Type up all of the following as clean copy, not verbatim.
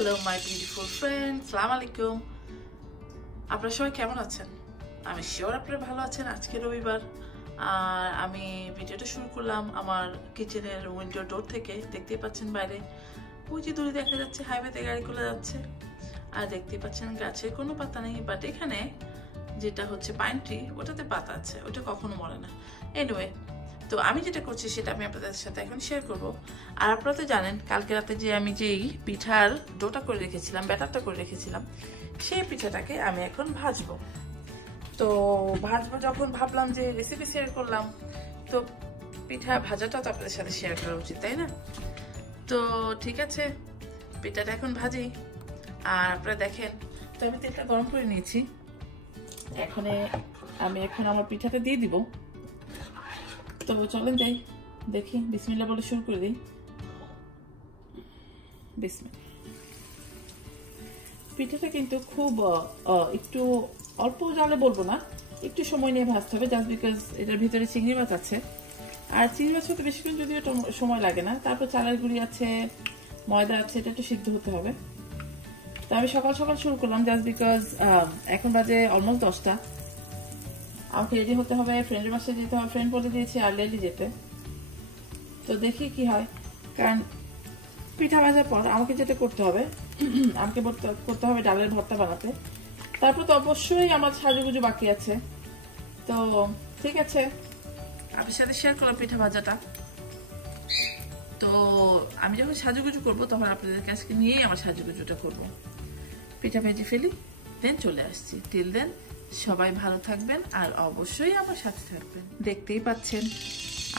Hello my beautiful friends, Assalamu alaikum. আপনারা সবাই কেমন আছেন? আমি শিওর আপনারা ভালো আছেন। আজকে রবিবার আর আমি ভিডিওটা শুরু করলাম আমার কিচেনের উইন্ডো ডোর থেকে। দেখতেই পাচ্ছেন বাইরে ওই যে দূরে দেখা যাচ্ছে হাইওয়েতে গাড়িগুলো যাচ্ছে আর দেখতেই পাচ্ছেন গাছের কোনো পাতা নেই, বাট এখানে যেটা হচ্ছে পাইন ট্রি ওটাতে পাতা আছে, ওটা কখনো মরে না। এনিওয়ে, তো আমি যেটা করছি সেটা আমি আপনাদের সাথে এখন শেয়ার করব। আর আপনারা তো জানেন কালকে রাতে যে আমি যেই পিঠার ডোটা করে রেখেছিলাম, ব্যাটারটা করে রেখেছিলাম, সেই পিঠাটাকে আমি এখন ভাজবো। তো ভাজবো যখন ভাবলাম যে রেসিপি শেয়ার করলাম, তো পিঠা ভাজাটা তো আপনাদের সাথে শেয়ার করা উচিত, তাই না? তো ঠিক আছে, পিঠাটা এখন ভাজি। আর আপনারা দেখেন, তো আমি তেলটা গরম করে নিয়েছি। আমি এখন আমার পিঠাটা দিয়ে দিব। তো চলেন যাই, দেখি, বিসমিল্লাহ বলে শুরু করে দিই। বিসমিল্লাহ। পিঠাটা কিন্তু খুব একটু অল্প জালে বলবো না, একটু সময় নিয়ে ভাজতে হবে, জাস্ট বিকজ এটার ভিতরে চিংড়ি মাছ আছে। আর চিংড়ি মাছ হতে বেশিক্ষণ যদিও সময় লাগে না। তারপর চালের গুঁড়ি আছে, ময়দা আছে, এটা একটু সিদ্ধ হতে হবে। তো আমি সকাল সকাল শুরু করলাম জাস্ট বিকজ এখন বাজে অলমোস্ট 10টা। আমাকে রেডি হতে হবে, ফ্রেন্ডের বাসায় যেতে হবে, ফ্রেন্ড বলে দিয়েছে আর্লি যেতে। তো দেখি কি হয়, কারণ পিঠা ভাজার পর আমাকে যেটা করতে হবে, আমাকে করতে হবে ডালের ভর্তা বানাতে। তারপর তো অবশ্যই আমার সাজুগুজু বাকি আছে। তো ঠিক আছে, আপনার সাথে শেয়ার করলাম পিঠা ভাজাটা। তো আমি যখন সাজুগুজু করবো তখন আপনাদের কাছে নিয়েই আমার সাজুগুজুটা করবো। পিঠা ভেজে ফেলি, দেন চলে আসছি। টিল দেন সবাই ভালো থাকবেন আর অবশ্যই আমার সাথে থাকবেন। দেখতেই পাচ্ছেন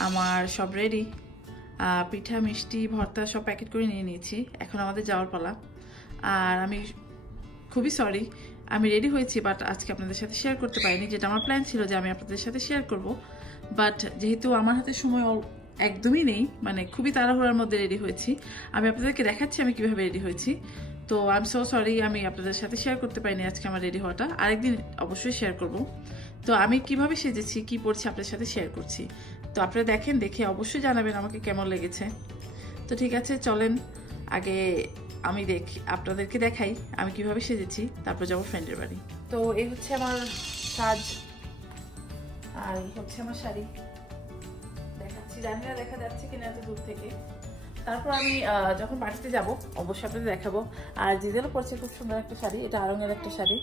আমার সব রেডি, পিঠা, মিষ্টি, ভর্তা সব প্যাকেট করে নিয়ে নিয়েছি। এখন আমাদের যাওয়ার পালা। আর আমি খুবই সরি, আমি রেডি হয়েছি বাট আজকে আপনাদের সাথে শেয়ার করতে পারিনি, যেটা আমার প্ল্যান ছিল যে আমি আপনাদের সাথে শেয়ার করব। বাট যেহেতু আমার হাতে সময় একদমই নেই, মানে খুবই তাড়াহুড়ার মধ্যে রেডি হয়েছি, আমি আপনাদেরকে দেখাচ্ছি আমি কিভাবে রেডি হয়েছি। তো আই এম সো সরি, আমি আপনাদের সাথে শেয়ার করতে পারিনি আজকে আমার রেডি হওয়াটা। আরেকদিন অবশ্যই শেয়ার করব। তো আমি কিভাবে সেজেছি, কি পরছি আপনাদের সাথে শেয়ার করছি। তো আপনারা দেখেন, দেখে অবশ্যই জানাবেন আমাকে কেমন লেগেছে। তো ঠিক আছে, চলেন আগে আমি আপনাদেরকে দেখাই আমি কিভাবে সেজেছি, তারপর যাবো ফ্রেন্ডের বাড়ি। তো এই হচ্ছে আমার সাজ আর এই হচ্ছে আমার শাড়ি। দেখাচ্ছি, জানি না দেখা যাচ্ছে কিনা এত দূর থেকে। তারপর আমি যখন বাড়িতে যাব অবশ্যই আপনাদের দেখাবো। আর জিজেলও পরছে খুব সুন্দর একটা শাড়ি, এটা আরঙের একটা শাড়ি।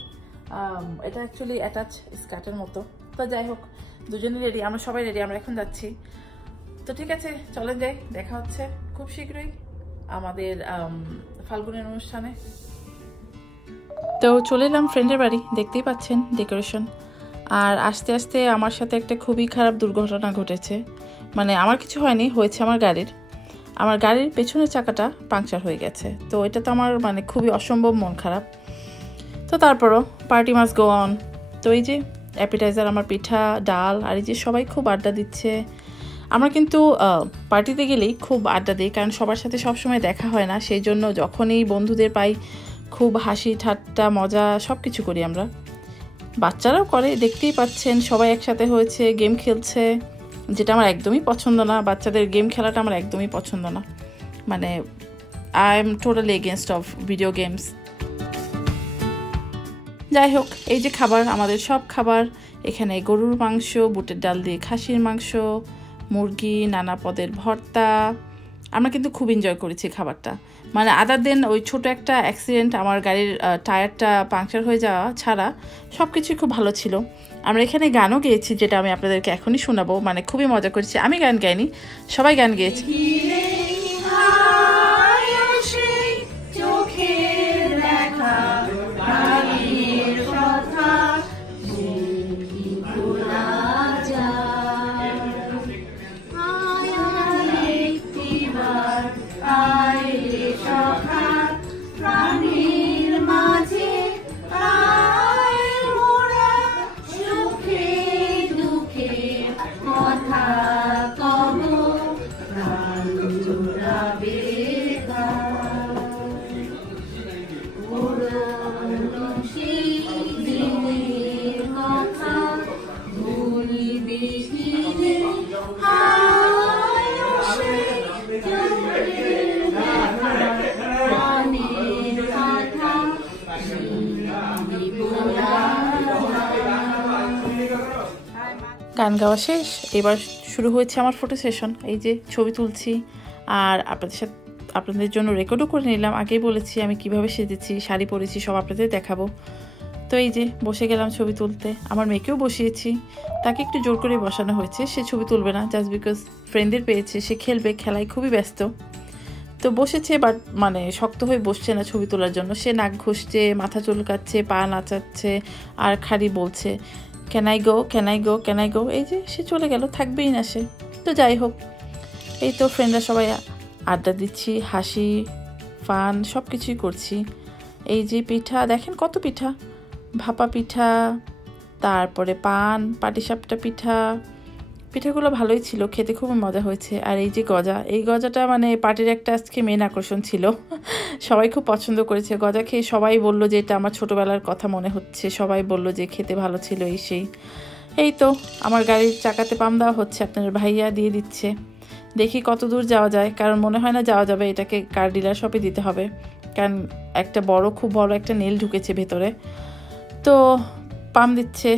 এটা অ্যাকচুয়ালি অ্যাটাচ স্কার্টের মতো। তো যাই হোক, দুজনেই রেডি, আমরা সবাই রেডি, আমরা এখন যাচ্ছি। তো ঠিক আছে, চলেন যাই, দেখা হচ্ছে খুব শীঘ্রই আমাদের ফাল্গুনের অনুষ্ঠানে। তো চলে এলাম ফ্রেন্ডের বাড়ি, দেখতেই পাচ্ছেন ডেকোরেশন। আর আস্তে আস্তে আমার সাথে একটা খুবই খারাপ দুর্ঘটনা ঘটেছে। মানে আমার কিছু হয়নি, হয়েছে আমার গাড়ির পেছনের চাকাটা পাংচার হয়ে গেছে। তো এটা তো আমার মানে খুবই অসম্ভব মন খারাপ। তো তারপরও পার্টি মাস্ট গো অন। তো এই যে অ্যাপিটাইজার আমার পিঠা, ডাল, আর এই যে সবাই খুব আড্ডা দিচ্ছে। আমরা কিন্তু পার্টিতে গেলেই খুব আড্ডা দিই, কারণ সবার সাথে সবসময় দেখা হয় না, সেই জন্য যখনই বন্ধুদের পাই খুব হাসি ঠাট্টা মজা সব কিছু করি আমরা। বাচ্চারাও করে, দেখতেই পাচ্ছেন সবাই একসাথে হয়েছে, গেম খেলছে, যেটা আমার একদমই পছন্দ না। বাচ্চাদের গেম খেলাটা আমার একদমই পছন্দ না, মানে I am totally against of video games. যাই হোক, এই যে খাবার, আমাদের সব খাবার এখানে, গরুর মাংস, বুটের ডাল দিয়ে খাসির মাংস, মুরগি, নানা পদের ভর্তা। আমরা কিন্তু খুব এনজয় করেছি খাবারটা। মানে আদার দেন ওই ছোট একটা অ্যাক্সিডেন্ট, আমার গাড়ির টায়ারটা পাংচার হয়ে যাওয়া ছাড়া সব কিছুই খুব ভালো ছিল। আমরা এখানে গানও গেয়েছি, যেটা আমি আপনাদেরকে এখনই শোনাবো। মানে খুবই মজা করেছি, আমি গান গাইনি, সবাই গান গেয়েছি। গান গাওয়া শেষ, এবার শুরু হয়েছে আমার ফটো সেশন। এই যে ছবি তুলছি আর আপনাদের জন্য রেকর্ডও করে নিলাম। আগেই বলেছি আমি কিভাবে সেজেছি, শাড়ি পরেছি, সব আপনাদের দেখাবো। তো এই যে বসে গেলাম ছবি তুলতে। আমার মেয়েকেও বসিয়েছি, তাকে একটু জোর করে বসানো হয়েছে, সে ছবি তুলবে না, জাস্ট বিকজ ফ্রেন্ডদের পেয়েছে, সে খেলবে, খেলায় খুবই ব্যস্ত। তো বসেছে, বাট মানে শক্ত হয়ে বসছে না ছবি তোলার জন্য। সে নাক ঘষছে, মাথা চুলকাচ্ছে, পা নাচাচ্ছে আর খালি বলছে can I go, can I go, can I go. এই যে সে চলে গেল, থাকবেই না সে। তো যাই হোক, এই তো ফ্রেন্ডরা সবাই আড্ডা দিচ্ছি, হাসি ফান সব কিছুই করছি। এই যে পিঠা দেখেন, কত পিঠা, ভাপা পিঠা, তারপরে পান, পাটিসাপটা পিঠা, পিঠাগুলো ভালোই ছিল, খেতে খুবই মজা হয়েছে। আর এই যে গজা, এই গজাটা মানে পার্টির একটা আজকে মেন আকর্ষণ ছিল, সবাই খুব পছন্দ করেছে। গজা খেয়ে সবাই বলল যে এটা আমার ছোটোবেলার কথা মনে হচ্ছে, সবাই বলল যে খেতে ভালো ছিল এই সেই। এই তো আমার গাড়ির চাকাতে পাম দেওয়া হচ্ছে, আপনার ভাইয়া দিয়ে দিচ্ছে। দেখি কত দূর যাওয়া যায়, কারণ মনে হয় না যাওয়া যাবে, এটাকে কার ডিলার শপে দিতে হবে, কারণ একটা খুব বড় একটা নেল ঢুকেছে ভেতরে। তো পাম দিচ্ছে।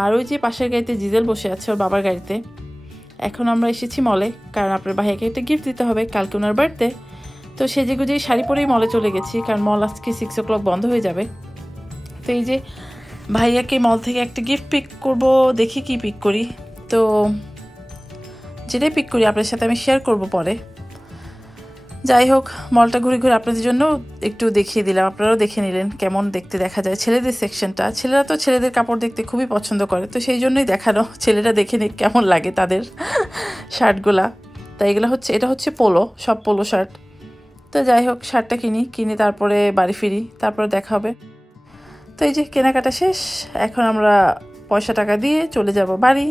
আর ওই যে পাশের গাড়িতে জিজেল বসে আছে, ওর বাবার গাড়িতে। এখন আমরা এসেছি মলে, কারণ আপনার ভাইয়াকে একটা গিফট দিতে হবে, কালকে ওনার বার্থডে। তো সেজেগুজেই শাড়ি পরেই মলে চলে গেছি, কারণ মল আজকে 6 o'clock বন্ধ হয়ে যাবে। তো এই যে ভাইয়াকে মল থেকে একটা গিফট পিক করব, দেখি কি পিক করি। তো যেটাই পিক করি আপনার সাথে আমি শেয়ার করব পরে। যাই হোক, মলটা ঘুরে ঘুরে আপনাদের জন্য একটু দেখিয়ে দিলাম, আপনারাও দেখে নিলেন কেমন দেখতে দেখা যায়। ছেলেদের সেকশনটা, ছেলেরা তো ছেলেদের কাপড় দেখতে খুবই পছন্দ করে, তো সেই জন্যই দেখানো, ছেলেরা দেখে নিক কেমন লাগে তাদের শার্টগুলা। তাই এগুলো হচ্ছে, এটা হচ্ছে পোলো, সব পোলো শার্ট। তো যাই হোক, শার্টটা কিনে তারপরে বাড়ি ফিরি, তারপরে দেখা হবে। তো এই যে কেনাকাটা শেষ, এখন আমরা পয়সা টাকা দিয়ে চলে যাব বাড়ি,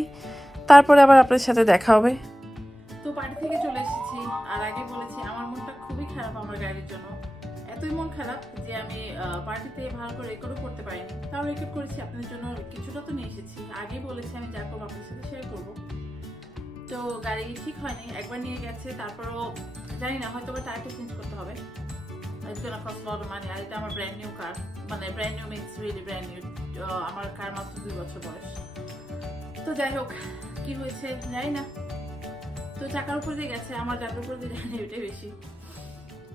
তারপরে আবার আপনাদের সাথে দেখা হবে। তো বাড়ি থেকে চলে এসেছি, আর আগে বলেছি আমার মনটা খুবই খারাপ আমার গাড়ির জন্য। এতই মন খারাপ যে আমি পার্টিতে ভালো করে রেকর্ডও করতে পারিনি, তাও রেকর্ড করেছি আপনাদের জন্য, কিছুটা তো নিয়ে এসেছি। আগেই বলেছি আমি যা করবো আপনাদের সাথে শেয়ার করবো। তো গাড়ি ঠিক হয়নি, একবার নিয়ে গেছে, তারপরও জানি না, হয়তো টায়ারটা চেঞ্জ করতে হবে। It's gonna cost a lot of money, আর এটা আমার ব্র্যান্ড নিউ কার, মানে brand new means really brand new. আমার কার মাত্র 2 বছর বয়স। তো যাই হোক, কি হয়েছে জানি না, তো চাকার উপর দিয়ে গেছে, আমার চাকার উপর দিয়ে জানি ওইটাই বেশি।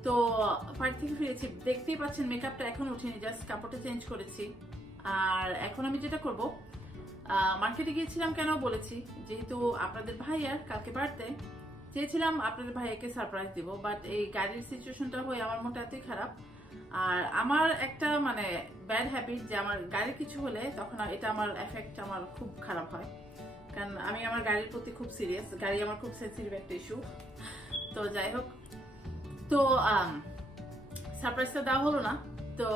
তো পার্টি থেকে ফিরেছি, দেখতেই পাচ্ছেন মেকআপটা এখন উঠিনি, জাস্ট কাপড়টা চেঞ্জ করেছি। আর এখন আমি যেটা করব, মার্কেটে গিয়েছিলাম, কেন বলেছি, যেহেতু আপনাদের ভাইয়ার কালকে বার্থডে, চেয়েছিলাম আপনাদের ভাইয়াকে সারপ্রাইজ দিব, বাট এই গাড়ির সিচুয়েশনটা হয়ে আমার মনটা এতই খারাপ। আর আমার একটা মানে ব্যাড হ্যাবিট, যে আমার গাড়ির কিছু হলে তখন এটা আমার এফেক্ট আমার খুব খারাপ হয়, কারণ আমি আমার গাড়ির প্রতি খুব সিরিয়াস, গাড়ি আমার খুব সেন্সিটিভ একটা ইস্যু। তো যাই হোক, তো সারপ্রাইজটা দেওয়া হলো না, তো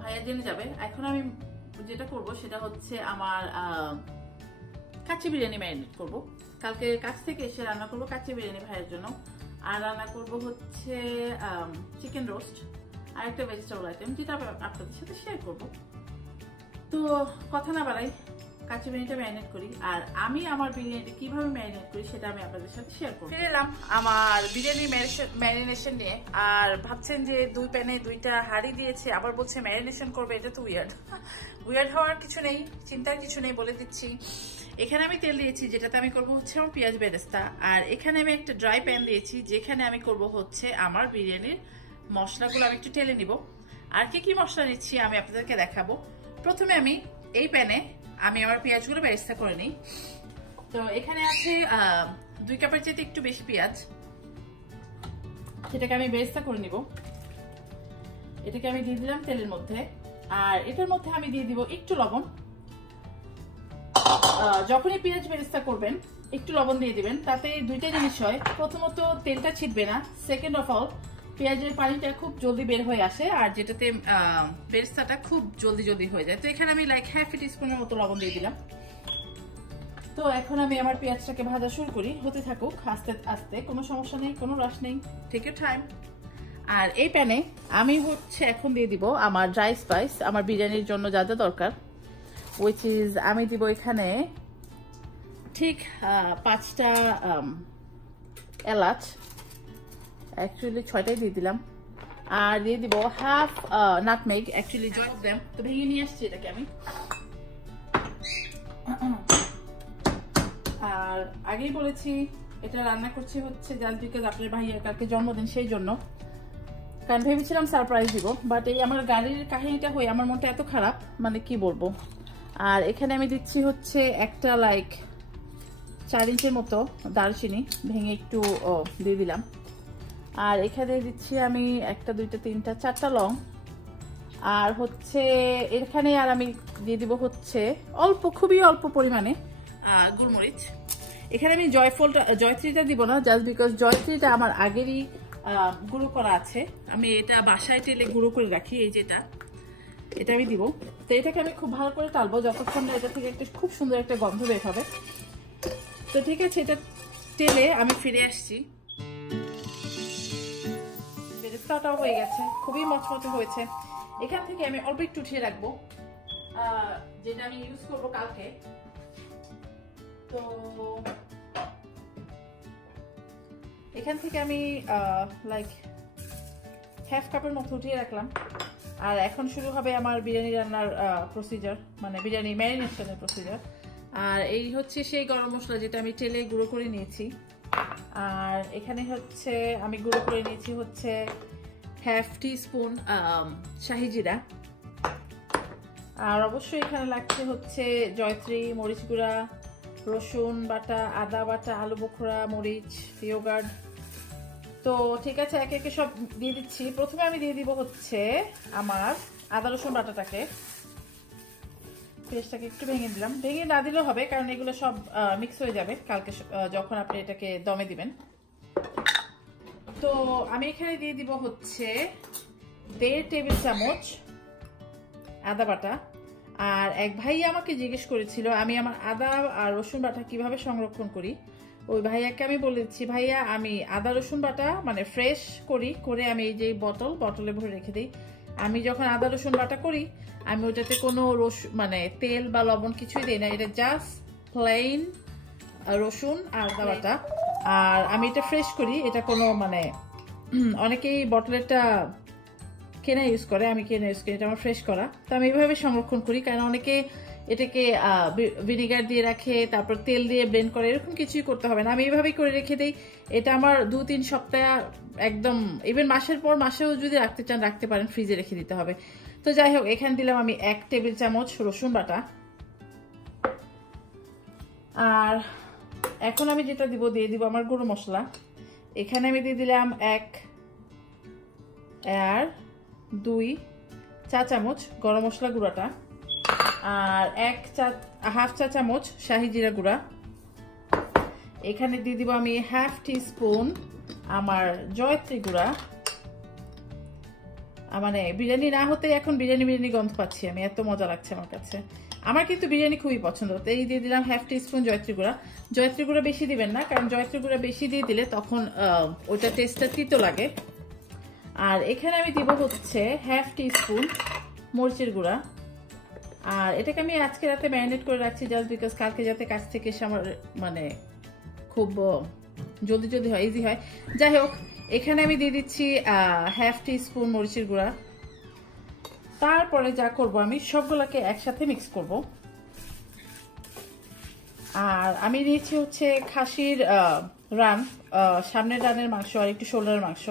ভাইয়া জেনে যাবে। এখন আমি যেটা করব সেটা হচ্ছে আমার কাচ্চি বিরিয়ানি ম্যারিনেট করব। কালকে কাছ থেকে এসে রান্না করব কাচ্চি বিরিয়ানি ভাইয়ের জন্য, আর রান্না করব হচ্ছে চিকেন রোস্ট আর একটা ভেজিটেবল আইটেম, যেটা আপনাদের সাথে শেয়ার করব। তো কথা না বাড়াই, কাচ্চি বিরিয়ানিটা ম্যারিনেট করি, আর আমি আমার বিরিয়ানিটা কিভাবে ম্যারিনেট করি সেটা আমি আপনাদের সাথে শেয়ার করব। ফিরে এলাম আমার বিরিয়ানি ম্যারিনেশন নিয়ে, আর ভাবছেন যে 2 প্যানে 2টা হাঁড়ি দিয়েছে, আবার বলছে ম্যারিনেশন করবে, এটা তো উইয়ার্ড হওয়ার কিছু নেই, চিন্তার কিছু নেই, বলে দিচ্ছি। এখানে আমি তেল দিয়েছি, যেটাতে আমি করব হচ্ছে আমার পেঁয়াজ বেরেস্তা, আর এখানে আমি একটা ড্রাই প্যান দিয়েছি, যেখানে আমি করব হচ্ছে আমার বিরিয়ানির মশলাগুলো আমি একটু টেলে নিব। আর কি মশলা নিচ্ছি আমি আপনাদেরকে দেখাবো। প্রথমে আমি এই প্যানে আমি আমার পেঁয়াজগুলো বেরেস্তা করে নিই। তো এখানে আছে 2 কাপের চাইতে একটু বেশি পেঁয়াজ, সেটাকে আমি বেরেস্তা করে নিব। এটাকে আমি দিয়ে দিলাম তেলের মধ্যে, আর এটার মধ্যে আমি দিয়ে দিব একটু লবণ। যখনই পেঁয়াজ বেরেস্তা করবেন একটু লবণ দিয়ে দিবেন, তাতে 2টা জিনিস হয়। প্রথমত তেলটা ছিটবে না, সেকেন্ড অফ অল পেঁয়াজের পানিটা খুব জলদি বের হয়ে আসে, আর যেটাতে বেরেস্তাটা খুব জলদি হয়ে যায়। তো এখানে আমি লাইক 1/2 টিস্পুনের মতো লবণ দিয়ে দিলাম। তো এখন আমি আমার পেঁয়াজটাকে ভাজা শুরু করি, হতে থাকুক আস্তে আস্তে, কোনো সমস্যা নেই, কোনো রাশ নেই, টেক ইউর টাইম। আর এই প্যানে আমি হচ্ছে এখন দিয়ে দিব আমার ড্রাই স্পাইস, আমার বিরিয়ানির জন্য যা যা দরকার, which is আমি দিব এখানে ঠিক 5টা এলাচ, অ্যাকচুয়ালি 6টাই দিয়ে দিলাম, আর দিয়ে দিব half nutmeg, actually joy of them. তো ভেঙে নিয়ে আসছি এটাকে আমি। আর আগেই বলেছি এটা রান্না করছি হচ্ছে জাস্ট বিকজ আপনার ভাইয়ের কালকে জন্মদিন, সেই জন্য। কারণ ভেবেছিলাম সারপ্রাইজ দিব, বাট এই আমার গাড়ির কাহিনীটা হয়ে আমার মনটা এত খারাপ, মানে কি বলবো। আর এখানে আমি দিচ্ছি হচ্ছে একটা লাইক 4 ইঞ্চের মতো দারচিনি ভেঙে একটু দিয়ে দিলাম। আর এখানে দিচ্ছি আমি 1 2 3 4টা লং। আর হচ্ছে এখানে আর আমি দিয়ে দিব হচ্ছে অল্প, খুবই অল্প পরিমাণে গোলমরিচ। এখানে আমি জয়ত্রীটা দিব না, জাস্ট বিকজ জয়ত্রীটা আমার আগেরই গুঁড়ো করা আছে। আমি এটা বাসায় তেলে গুঁড়ো করে রাখি, এই যেটা, এটা আমি দিব। তো এটাকে আমি খুব ভালো করে টালবো যতক্ষণ না এটা থেকে একটা খুব সুন্দর একটা গন্ধ বের হবে। তো ঠিক আছে, এটা তেলে আমি ফিরে আসছি। বেরেস্তাটাও হয়ে গেছে, খুবই মচমচে হয়েছে। এখান থেকে আমি অল্প একটু উঠিয়ে রাখবো, যেটা আমি ইউজ করবো কালকে। তো এখান থেকে আমি লাইক ½ কাপের মতো উঠিয়ে রাখলাম। আর এখন শুরু হবে আমার বিরিয়ানি রান্নার প্রসিজার, মানে বিরিয়ানি ম্যারিনেশনের প্রসিজার। আর এই হচ্ছে সেই গরম মশলা যেটা আমি তেলে গুঁড়ো করে নিয়েছি। আর এখানে হচ্ছে আমি গুঁড়ো করে নিয়েছি হচ্ছে ½ টিস্পুন শাহি জিরা। আর অবশ্যই এখানে লাগছে হচ্ছে জয়ত্রী, মরিচ গুঁড়া, রসুন বাটা, আদা বাটা, আলু বোখরা, মরিচ, ইয়োগার্ট। তো ঠিক আছে, একে একে সব দিয়ে দিচ্ছি। প্রথমে আমি দিয়ে দিব হচ্ছে আমার আদা রসুন বাটাটাকে, পেস্টটাকে একটু ভেঙে দিলাম। ভেঙে না দিলেও হবে, কারণ এগুলো সব মিক্স হয়ে যাবে কালকে যখন আপনি এটাকে দমে দিবেন। তো আমি এখানে দিয়ে দিব হচ্ছে 1.5 টেবিল চামচ আদা বাটা। আর এক ভাই আমাকে জিজ্ঞেস করেছিল আমি আমার আদা আর রসুন বাটা কিভাবে সংরক্ষণ করি। ওই ভাইয়াকে আমি বলে দিচ্ছি, ভাইয়া আমি আদা রসুন বাটা মানে ফ্রেশ করে আমি এই যে বটলে ভরে রেখে দিই। আমি যখন আদা রসুন বাটা করি আমি ওটাতে কোনো মানে তেল বা লবণ কিছুই দিই না, এটা জাস্ট প্লেন রসুন আর আদা বাটা। আর আমি এটা ফ্রেশ করি, এটা কোনো মানে অনেকেই বটলেরটা কেনা ইউজ করে, আমি কেনা ইউজ করি, এটা আমার ফ্রেশ করা। তো আমি এইভাবে সংরক্ষণ করি, কারণ অনেকে এটাকে ভিনেগার দিয়ে রাখে, তারপর তেল দিয়ে ব্লেন্ড করে, এরকম কিছুই করতে হবে না। আমি এইভাবেই করে রেখে দিই। এটা আমার 2-3 সপ্তাহ একদম, ইভেন মাসের পর মাসেও যদি রাখতে চান রাখতে পারেন, ফ্রিজে রেখে দিতে হবে। তো যাই হোক, এখানে দিলাম আমি 1 টেবিল চামচ রসুন বাটা। আর এখন আমি যেটা দিয়ে দিব আমার গুঁড়ো মশলা। এখানে আমি দিয়ে দিলাম 1 আর 2 চা চামচ গরম মশলা গুঁড়াটা, আর হাফ চা চামচ শাহি জিরা গুঁড়া। এখানে দিয়ে দিব আমি ½ টিস্পুন আমার জয়ত্রী গুঁড়া। মানে বিরিয়ানি না হতে এখন বিরিয়ানি গন্ধ পাচ্ছি আমি, এত মজা লাগছে আমার কাছে। আমার কিন্তু বিরিয়ানি খুবই পছন্দ। তো এই দিয়ে দিলাম ½ টিস্পুন জয়ত্রী গুঁড়া। জয়ত্রী গুঁড়া বেশি দিবেন না, কারণ জয়ত্রী গুঁড়া বেশি দিয়ে দিলে তখন ওটা টেস্টটা তিতো লাগে। আর এখানে আমি দিব হচ্ছে ½ টিস্পুন মরিচের গুঁড়া। আর এটাকে আমি আজকে রাতে ম্যারিনেট করে রাখছি, জাস্ট বিকজ কালকে যাতে কাছ থেকে এসে আমার মানে খুব জলদি হয়, ইজি হয়। যাই হোক, এখানে আমি দিয়ে দিচ্ছি ½ টিস্পুন মরিচের গুঁড়া। তারপরে যা করব, আমি সবগুলোকে একসাথে মিক্স করব। আর আমি নিয়েছি হচ্ছে খাসির রান, সামনের রানের মাংস আর একটু শোল্ডারের মাংস।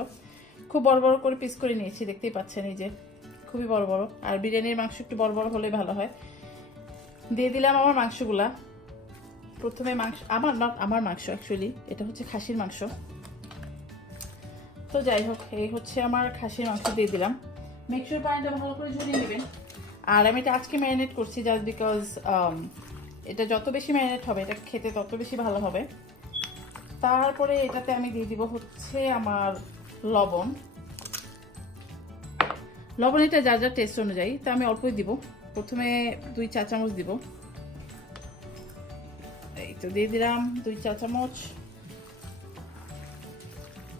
খুব বড় বড় করে পিস করে নিয়েছি, দেখতেই পাচ্ছেন, এই যে খুবই বড় বড়। আর বিরিয়ানির মাংস একটু বড় বড় হলে ভালো হয়। দিয়ে দিলাম আমার মাংসগুলা। প্রথমে আমার মাংস অ্যাকচুয়ালি এটা হচ্ছে খাসির মাংস। তো যাই হোক, এই হচ্ছে আমার খাসির মাংস দিয়ে দিলাম। মেক শিওর পানিটা ভালো করে ঝরিয়ে নেবেন। আর আমি এটা আজকে ম্যারিনেট করছি জাস্ট বিকজ এটা যত বেশি ম্যারিনেট হবে এটা খেতে তত বেশি ভালো হবে। তারপরে এটাতে আমি দিয়ে দিব হচ্ছে আমার লবণ। লবণ এটা যার যার টেস্ট অনুযায়ী, তো আমি অল্পই দিব। প্রথমে 2 চা চামচ দিব। এই তো দিয়ে দিলাম 2 চা চামচ।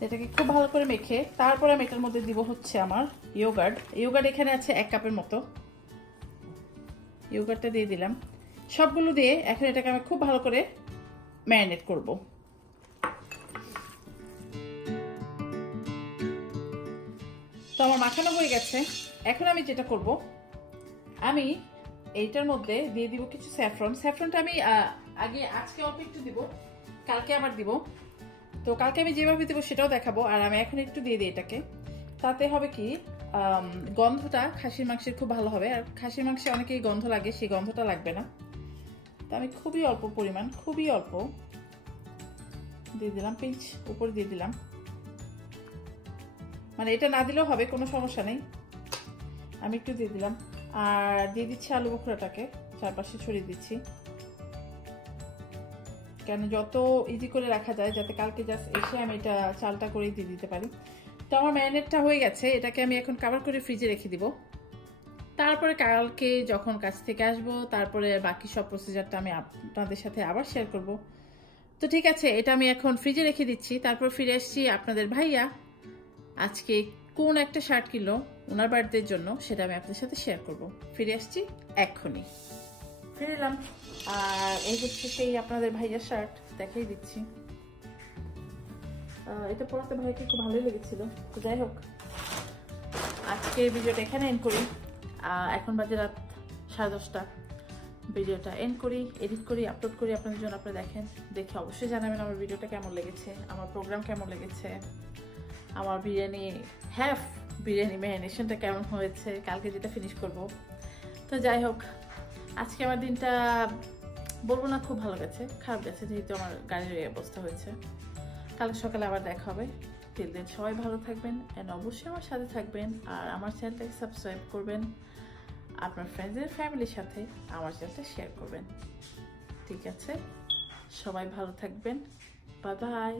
এটাকে খুব ভালো করে মেখে তারপরে আমি এটার মধ্যে দিব হচ্ছে আমার ইয়োগার্ট এখানে আছে 1 কাপের মতো। ইয়োগার্টটা দিয়ে দিলাম। সবগুলো দিয়ে এখন এটাকে আমি খুব ভালো করে ম্যারিনেট করব। তো আমার মাখানো হয়ে গেছে। এখন আমি যেটা করব, আমি এইটার মধ্যে দিয়ে দিব কিছু স্যাফরন। স্যাফরনটা আমি আজকে অল্প একটু দিব, কালকে আবার দিব। তো কালকে আমি যেভাবে দেবো সেটাও দেখাবো। আর আমি এখন একটু দিয়ে দিই এটাকে, তাতে হবে কি গন্ধটা খাসির মাংসের খুব ভালো হবে। আর খাসির মাংসে অনেকেই গন্ধ লাগে, সেই গন্ধটা লাগবে না। তো আমি খুবই অল্প পরিমাণ, খুবই অল্প দিয়ে দিলাম, পিঞ্চ উপরে দিয়ে দিলাম। মানে এটা না দিলেও হবে, কোনো সমস্যা নেই, আমি একটু দিয়ে দিলাম। আর দিয়ে দিচ্ছি আলু বখরাটাকে চারপাশে ছড়িয়ে দিচ্ছি, কেন যত ইজি করে রাখা যায়, যাতে কালকে জাস্ট এসে আমি এটা চালটা করে দিয়ে দিতে পারি। তো আমার ম্যারিনেটটা হয়ে গেছে, এটাকে আমি এখন কভার করে ফ্রিজে রেখে দিব। তারপরে কালকে যখন কাছ থেকে আসবো, তারপরে বাকি সব প্রসিজারটা আমি আপনাদের সাথে আবার শেয়ার করব। তো ঠিক আছে, এটা আমি এখন ফ্রিজে রেখে দিচ্ছি। তারপর ফিরে আসছি আপনাদের ভাইয়া আজকে কোন একটা শার্ট কিনলো ওনার বার্থডের জন্য, সেটা আমি আপনাদের সাথে শেয়ার করব। ফিরে আসছি এক্ষুনি, ফিরে এলাম। আর এই হচ্ছে সেই আপনাদের ভাইয়ার শার্ট, দেখাই দিচ্ছি। এটা পড়তে ভাইয়াকে খুব ভালোই লেগেছিল। তো যাই হোক, আজকে ভিডিওটা এখানে এন্ড করি। এখন বাজে রাত 10:30। ভিডিওটা এন্ড করি, এডিট করি, আপলোড করি আপনাদের জন্য। আপনারা দেখে অবশ্যই জানাবেন আমার ভিডিওটা কেমন লেগেছে, আমার প্রোগ্রাম কেমন লেগেছে, আমার বিরিয়ানি ম্যারিনেশনটা কেমন হয়েছে, কালকে যেটা ফিনিশ করব। তো যাই হোক, আজকে আমার দিনটা বলবো না খুব ভালো গেছে, খারাপ গেছে, যেহেতু আমার গাড়ির এই অবস্থা হয়েছে। কালকে সকালে আবার দেখা হবে। টিল দেন সবাই ভালো থাকবেন, অ্যান্ড অবশ্যই আমার সাথে থাকবেন। আর আমার চ্যানেলটাকে সাবস্ক্রাইব করবেন, আপনার ফ্রেন্ডসদের ফ্যামিলির সাথে আমার চ্যানেলটা শেয়ার করবেন। ঠিক আছে, সবাই ভালো থাকবেন, বাই বাই।